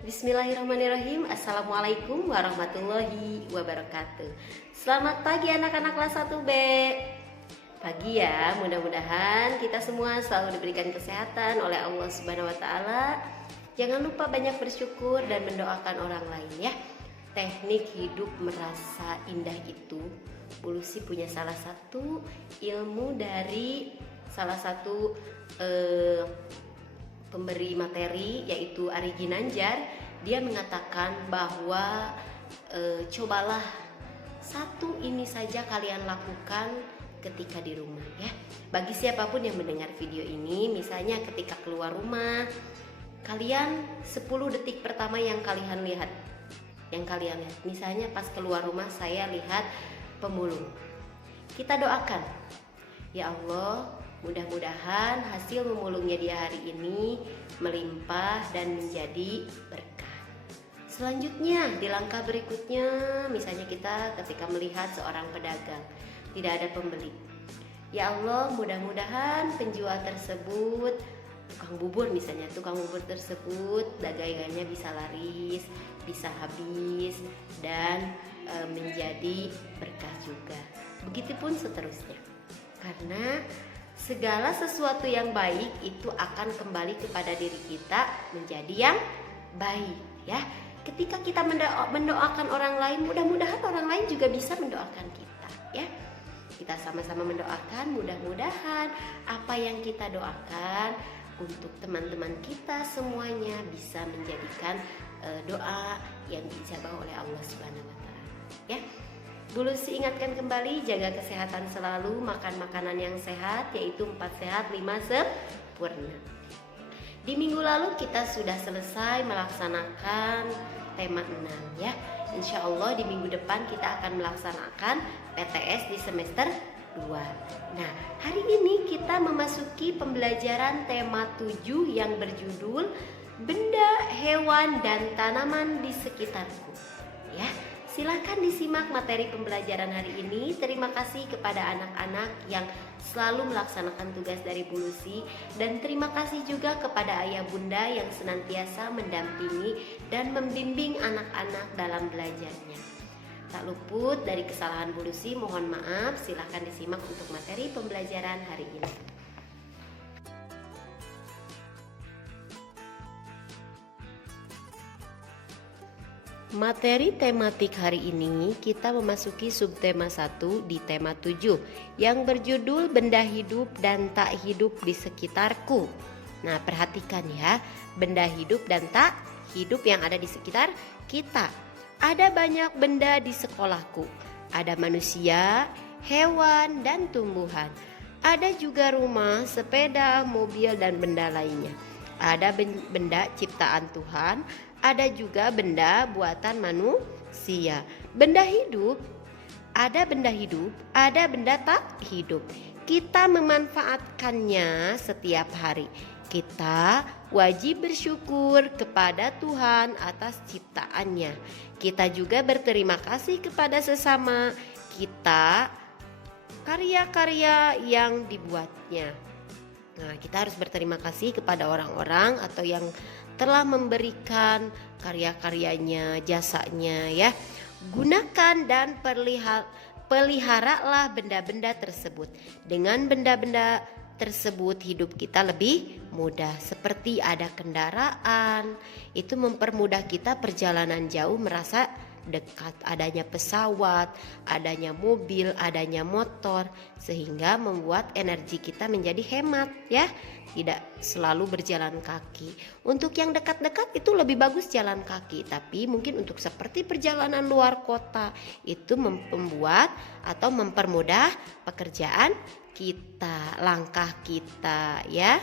Bismillahirrahmanirrahim. Assalamualaikum warahmatullahi wabarakatuh. Selamat pagi anak-anak kelas 1B. Pagi ya, mudah-mudahan kita semua selalu diberikan kesehatan oleh Allah Subhanahu wa taala. Jangan lupa banyak bersyukur dan mendoakan orang lain ya. Teknik hidup merasa indah itu, Bu Lucy punya salah satu ilmu dari salah satu pemberi materi yaitu Ari Ginanjar. Dia mengatakan bahwa cobalah satu ini saja kalian lakukan ketika di rumah ya. Bagi siapapun yang mendengar video ini, misalnya ketika keluar rumah, kalian 10 detik pertama yang kalian lihat, misalnya pas keluar rumah saya lihat pemulung, kita doakan, ya Allah, mudah-mudahan hasil memulungnya di hari ini melimpah dan menjadi berkah. Selanjutnya di langkah berikutnya, misalnya kita ketika melihat seorang pedagang tidak ada pembeli, ya Allah, mudah-mudahan penjual tersebut, tukang bubur tersebut dagangannya bisa laris, bisa habis dan menjadi berkah juga. Begitupun seterusnya. Karena segala sesuatu yang baik itu akan kembali kepada diri kita menjadi yang baik ya. Ketika kita mendoakan orang lain, mudah-mudahan orang lain juga bisa mendoakan kita ya. Kita sama-sama mendoakan, mudah-mudahan apa yang kita doakan untuk teman-teman kita semuanya bisa menjadikan doa yang dijabah oleh Allah Subhanahu wa taala ya. Bu Lucy ingatkan kembali, jaga kesehatan selalu, makan makanan yang sehat, yaitu 4 sehat 5 sempurna. Di minggu lalu kita sudah selesai melaksanakan tema 6 ya. Insya Allah di minggu depan kita akan melaksanakan PTS di semester 2. Nah, hari ini kita memasuki pembelajaran tema 7 yang berjudul Benda, Hewan, dan Tanaman di Sekitarku ya. Silakan disimak materi pembelajaran hari ini. Terima kasih kepada anak-anak yang selalu melaksanakan tugas dari Bu Lucy, dan terima kasih juga kepada ayah bunda yang senantiasa mendampingi dan membimbing anak-anak dalam belajarnya. Tak luput dari kesalahan Bu Lucy, mohon maaf. Silakan disimak untuk materi pembelajaran hari ini. Materi tematik hari ini kita memasuki subtema 1 di tema 7 yang berjudul Benda Hidup dan Tak Hidup di Sekitarku. Nah, perhatikan ya, benda hidup dan tak hidup yang ada di sekitar kita. Ada banyak benda di sekolahku. Ada manusia, hewan, dan tumbuhan. Ada juga rumah, sepeda, mobil, dan benda lainnya. Ada benda ciptaan Tuhan, ada juga benda buatan manusia. Benda hidup, ada benda tak hidup. Kita memanfaatkannya setiap hari. Kita wajib bersyukur kepada Tuhan atas ciptaannya. Kita juga berterima kasih kepada sesama kita karya-karya yang dibuatnya. Nah, kita harus berterima kasih kepada orang-orang atau yang telah memberikan karya-karyanya, jasanya ya. Gunakan dan peliharalah benda-benda tersebut. Dengan benda-benda tersebut hidup kita lebih mudah. Seperti ada kendaraan, itu mempermudah kita perjalanan jauh merasa dekat. Adanya pesawat, adanya mobil, adanya motor, sehingga membuat energi kita menjadi hemat ya. Tidak selalu berjalan kaki. Untuk yang dekat-dekat itu lebih bagus jalan kaki, tapi mungkin untuk seperti perjalanan luar kota itu membuat atau mempermudah pekerjaan kita, langkah kita ya.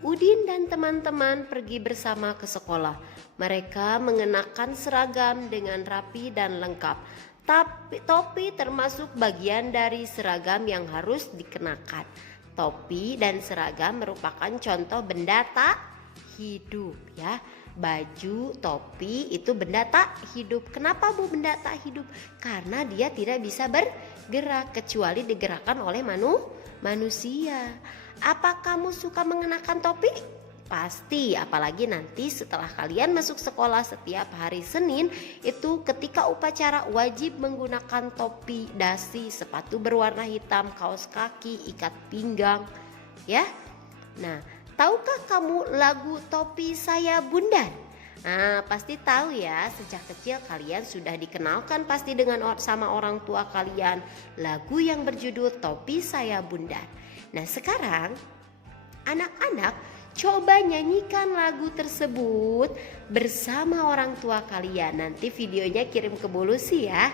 Udin dan teman-teman pergi bersama ke sekolah. Mereka mengenakan seragam dengan rapi dan lengkap. Topi termasuk bagian dari seragam yang harus dikenakan. Topi dan seragam merupakan contoh benda tak hidup ya. Baju, topi itu benda tak hidup. Kenapa Bu benda tak hidup? Karena dia tidak bisa bergerak kecuali digerakkan oleh manusia. Apa kamu suka mengenakan topi? Pasti, apalagi nanti setelah kalian masuk sekolah setiap hari Senin, itu ketika upacara wajib menggunakan topi, dasi, sepatu berwarna hitam, kaos kaki, ikat pinggang, ya. Nah, tahukah kamu lagu Topi Saya Bundar? Nah, pasti tahu ya, sejak kecil kalian sudah dikenalkan pasti sama orang tua kalian lagu yang berjudul Topi Saya Bundar. Nah, sekarang anak-anak coba nyanyikan lagu tersebut bersama orang tua kalian. Nanti videonya kirim ke Bu Lucy ya.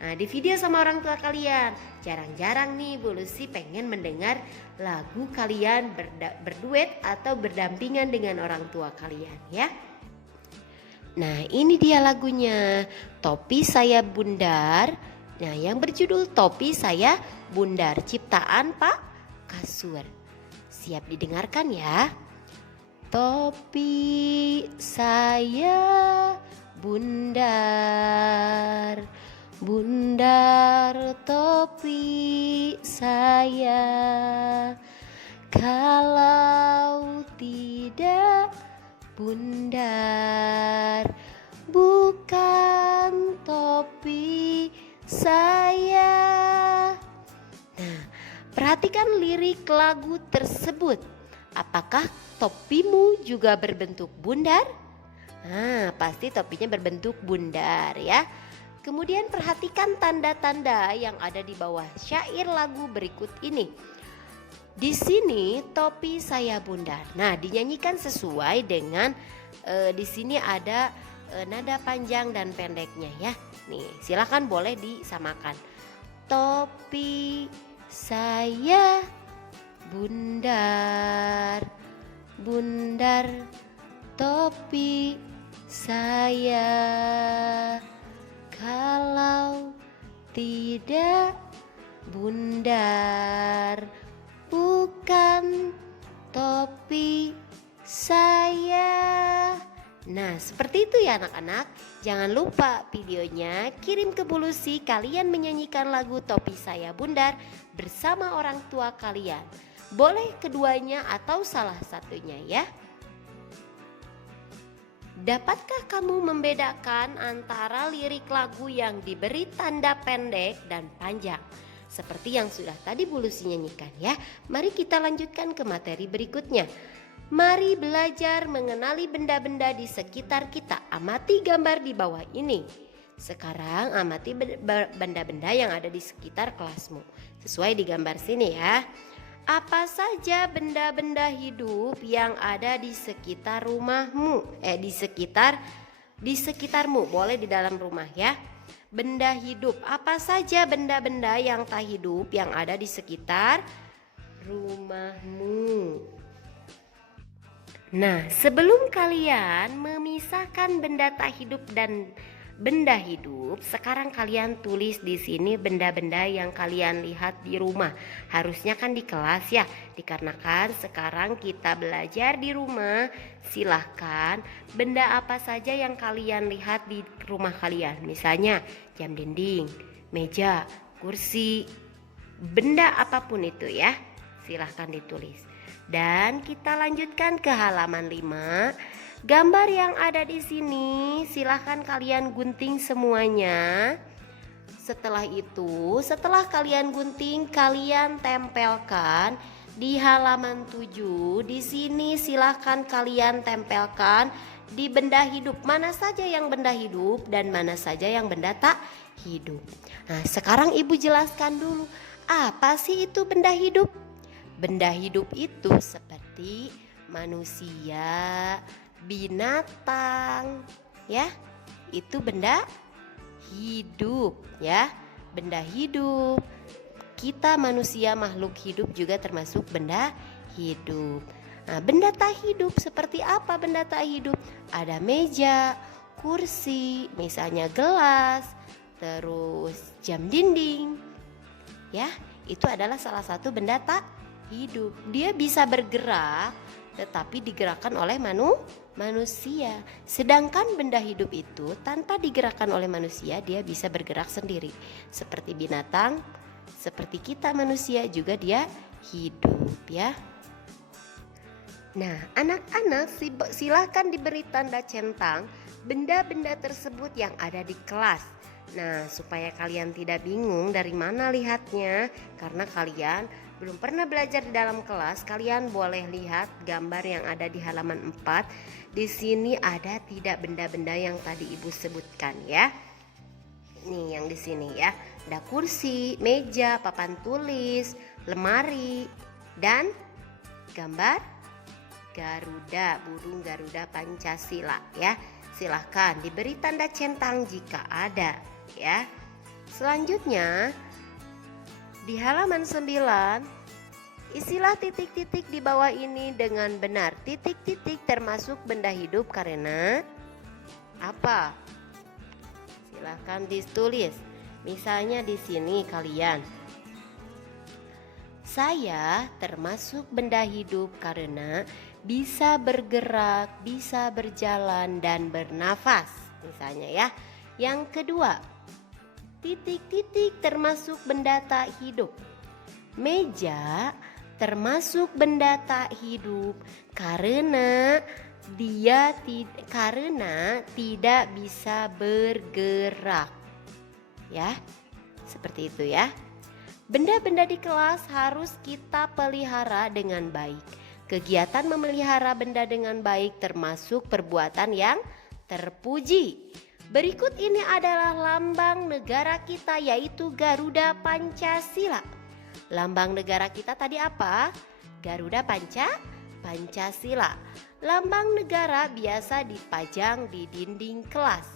Nah, di video sama orang tua kalian. Jarang-jarang nih Bu Lucy pengen mendengar lagu kalian berduet atau berdampingan dengan orang tua kalian ya. Nah, ini dia lagunya, Topi Saya Bundar. Nah, yang berjudul Topi Saya Bundar, ciptaan Pak Kasur. Siap didengarkan ya. Topi saya bundar, bundar topi saya. Kalau tidak bundar, bukan topi saya. Nah, perhatikan lirik lagu tersebut. Apakah topimu juga berbentuk bundar? Nah, pasti topinya berbentuk bundar ya. Kemudian perhatikan tanda-tanda yang ada di bawah syair lagu berikut ini. Di sini topi saya bundar. Nah, dinyanyikan sesuai dengan di sini ada nada panjang dan pendeknya ya. Nih, silakan boleh disamakan. Topi saya bundar, bundar topi saya. Kalau tidak bundar, bukan topi saya. Nah, seperti itu ya anak-anak. Jangan lupa videonya kirim ke Bu Lucy kalian menyanyikan lagu Topi Saya Bundar bersama orang tua kalian. Boleh keduanya atau salah satunya ya. Dapatkah kamu membedakan antara lirik lagu yang diberi tanda pendek dan panjang? Seperti yang sudah tadi Bu Lucy nyanyikan ya. Mari kita lanjutkan ke materi berikutnya. Mari belajar mengenali benda-benda di sekitar kita. Amati gambar di bawah ini. Sekarang amati benda-benda yang ada di sekitar kelasmu. Sesuai di gambar sini ya. Apa saja benda-benda hidup yang ada di sekitar rumahmu? Di sekitarmu, boleh di dalam rumah ya. Benda hidup, apa saja benda-benda yang tak hidup yang ada di sekitar rumahmu? Nah, sebelum kalian memisahkan benda tak hidup dan benda hidup, sekarang kalian tulis di sini benda-benda yang kalian lihat di rumah. Harusnya kan di kelas ya, dikarenakan sekarang kita belajar di rumah. Silahkan benda apa saja yang kalian lihat di rumah kalian. Misalnya jam dinding, meja, kursi, benda apapun itu ya. Silahkan ditulis. Dan kita lanjutkan ke halaman 5. Gambar yang ada di sini silahkan kalian gunting semuanya. Setelah itu, setelah kalian gunting, kalian tempelkan di halaman 7. Di sini silahkan kalian tempelkan di benda hidup. Mana saja yang benda hidup dan mana saja yang benda tak hidup. Nah, sekarang Ibu jelaskan dulu. Apa sih itu benda hidup? Benda hidup itu seperti manusia, binatang, ya. Itu benda hidup, ya. Benda hidup. Kita manusia makhluk hidup juga termasuk benda hidup. Nah, benda tak hidup seperti apa benda tak hidup? Ada meja, kursi, misalnya gelas, terus jam dinding. Ya, itu adalah salah satu benda tak hidup. Dia bisa bergerak tetapi digerakkan oleh manusia. Sedangkan benda hidup itu tanpa digerakkan oleh manusia, dia bisa bergerak sendiri. Seperti binatang, seperti kita manusia juga dia hidup ya. Nah, anak-anak silakan diberi tanda centang benda-benda tersebut yang ada di kelas. Nah, supaya kalian tidak bingung dari mana lihatnya, karena kalian belum pernah belajar di dalam kelas, kalian boleh lihat gambar yang ada di halaman 4. Di sini ada tidak benda-benda yang tadi Ibu sebutkan ya. Nih yang di sini ya, ada kursi, meja, papan tulis, lemari, dan gambar Garuda, burung Garuda Pancasila ya. Silahkan diberi tanda centang jika ada ya. Selanjutnya di halaman 9, isilah titik-titik di bawah ini dengan benar. Titik-titik termasuk benda hidup karena apa? Silahkan ditulis. Misalnya di sini kalian, saya termasuk benda hidup karena bisa bergerak, bisa berjalan dan bernafas. Misalnya ya. Yang kedua, titik-titik termasuk benda tak hidup. Meja termasuk benda tak hidup karena tidak bisa bergerak. Ya. Seperti itu ya. Benda-benda di kelas harus kita pelihara dengan baik. Kegiatan memelihara benda dengan baik termasuk perbuatan yang terpuji. Berikut ini adalah lambang negara kita, yaitu Garuda Pancasila. Lambang negara kita tadi apa? Garuda Pancasila. Lambang negara biasa dipajang di dinding kelas.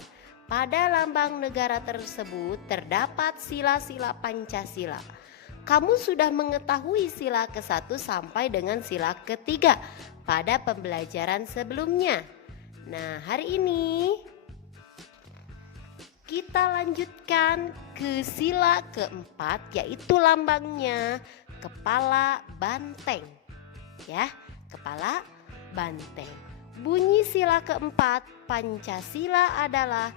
Pada lambang negara tersebut terdapat sila-sila Pancasila. Kamu sudah mengetahui sila ke-1 sampai dengan sila ke-3 pada pembelajaran sebelumnya. Nah, hari ini kita lanjutkan ke sila ke-4, yaitu lambangnya kepala banteng. Ya, kepala banteng. Bunyi sila ke-4 Pancasila adalah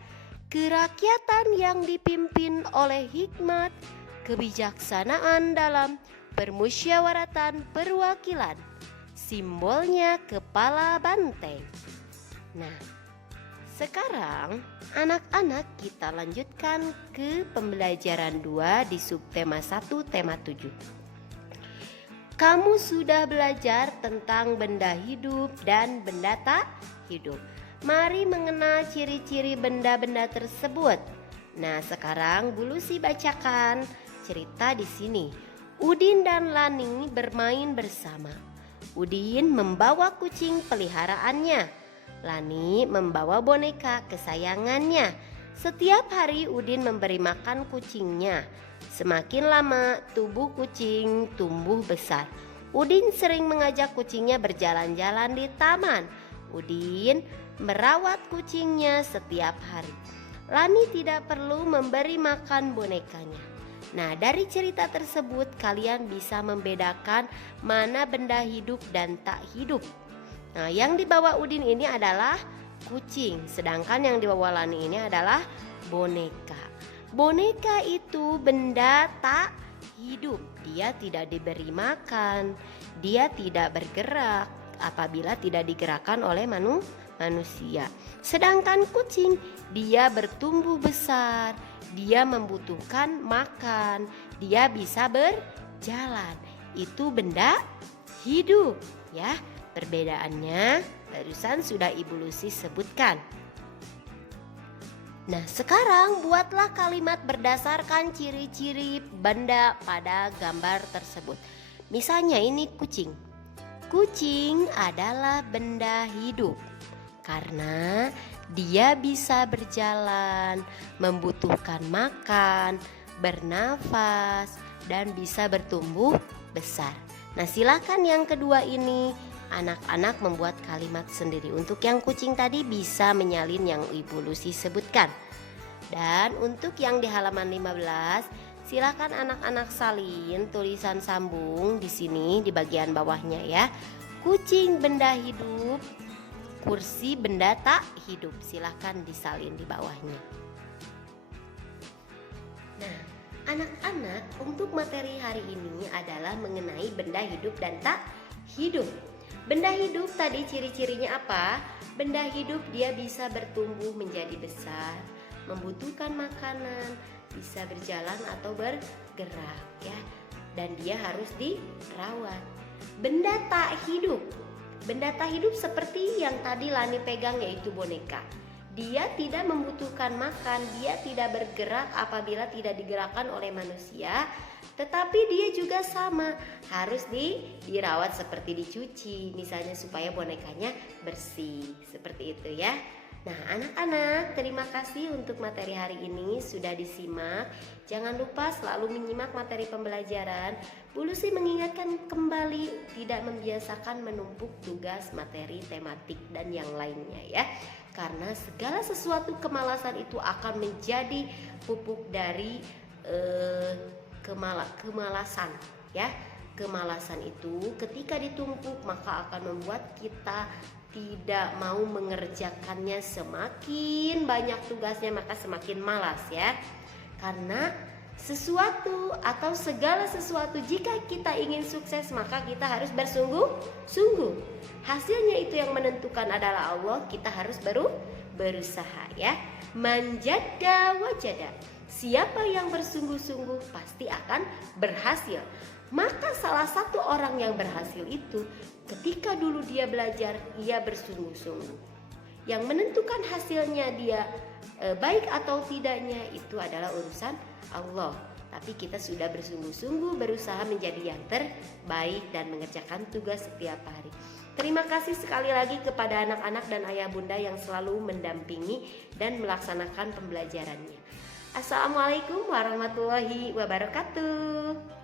kerakyatan yang dipimpin oleh hikmat, kebijaksanaan dalam permusyawaratan perwakilan. Simbolnya kepala banteng. Nah, sekarang anak-anak kita lanjutkan ke pembelajaran 2 di subtema 1 tema 7. Kamu sudah belajar tentang benda hidup dan benda tak hidup. Mari mengenal ciri-ciri benda-benda tersebut. Nah, sekarang Bu Lucy bacakan cerita di sini. Udin dan Lani bermain bersama. Udin membawa kucing peliharaannya. Lani membawa boneka kesayangannya. Setiap hari Udin memberi makan kucingnya. Semakin lama tubuh kucing tumbuh besar. Udin sering mengajak kucingnya berjalan-jalan di taman. Udin merawat kucingnya setiap hari. Lani tidak perlu memberi makan bonekanya. Nah, dari cerita tersebut kalian bisa membedakan mana benda hidup dan tak hidup. Nah, yang dibawa Udin ini adalah kucing, sedangkan yang dibawa Lani ini adalah boneka. Boneka itu benda tak hidup. Dia tidak diberi makan, dia tidak bergerak apabila tidak digerakkan oleh manusia. Sedangkan kucing, dia bertumbuh besar, dia membutuhkan makan, dia bisa berjalan. Itu benda hidup ya. Perbedaannya barusan sudah Ibu Lucy sebutkan. Nah, sekarang buatlah kalimat berdasarkan ciri-ciri benda pada gambar tersebut. Misalnya ini kucing. Kucing adalah benda hidup karena dia bisa berjalan, membutuhkan makan, bernafas, dan bisa bertumbuh besar. Nah, silakan yang kedua ini anak-anak membuat kalimat sendiri. Untuk yang kucing tadi bisa menyalin yang Ibu Lucy sebutkan. Dan untuk yang di halaman 15, silakan anak-anak salin tulisan sambung di sini di bagian bawahnya ya. Kucing benda hidup, kursi benda tak hidup. Silakan disalin di bawahnya. Nah, anak-anak, untuk materi hari ini adalah mengenai benda hidup dan tak hidup. Benda hidup tadi ciri-cirinya apa? Benda hidup dia bisa bertumbuh menjadi besar, membutuhkan makanan, bisa berjalan atau bergerak ya. Dan dia harus dirawat. Benda tak hidup. Benda tak hidup seperti yang tadi Lani pegang yaitu boneka. Dia tidak membutuhkan makan, dia tidak bergerak apabila tidak digerakkan oleh manusia, tetapi dia juga sama, harus dirawat seperti dicuci, misalnya supaya bonekanya bersih, seperti itu ya. Nah anak-anak, terima kasih untuk materi hari ini sudah disimak. Jangan lupa selalu menyimak materi pembelajaran. Bu Lucy mengingatkan kembali tidak membiasakan menumpuk tugas materi tematik dan yang lainnya ya. Karena segala sesuatu kemalasan itu akan menjadi pupuk dari kemalasan ya. Kemalasan itu ketika ditumpuk maka akan membuat kita tidak mau mengerjakannya, semakin banyak tugasnya maka semakin malas ya. Karena sesuatu atau segala sesuatu jika kita ingin sukses maka kita harus bersungguh-sungguh. Hasilnya itu yang menentukan adalah Allah, kita harus berusaha ya. Manjada wajada. Siapa yang bersungguh-sungguh pasti akan berhasil. Maka salah satu orang yang berhasil itu ketika dulu dia belajar, ia bersungguh-sungguh. Yang menentukan hasilnya dia baik atau tidaknya itu adalah urusan Allah. Tapi kita sudah bersungguh-sungguh berusaha menjadi yang terbaik dan mengerjakan tugas setiap hari. Terima kasih sekali lagi kepada anak-anak dan ayah bunda yang selalu mendampingi dan melaksanakan pembelajarannya. Assalamualaikum warahmatullahi wabarakatuh.